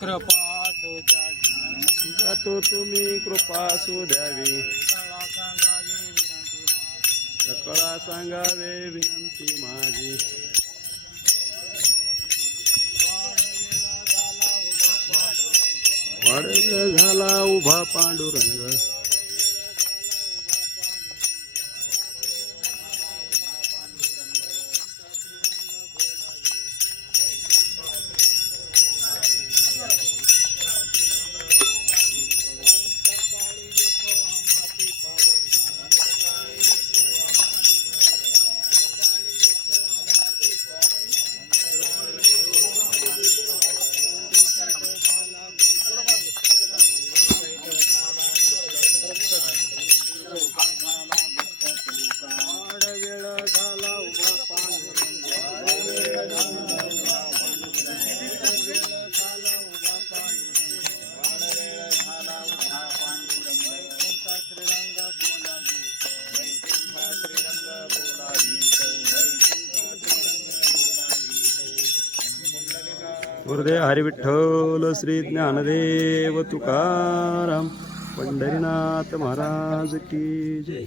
कृपा जातो तुम्ही कृपा असू द्यावी सकळा सांगावे विनंती माझी. वाढ झाला उभा पांडुरंग. गुरुदेव हरिविठ्ठल श्री ज्ञानदेव तुकाराम पंढरीनाथ महाराज की जय.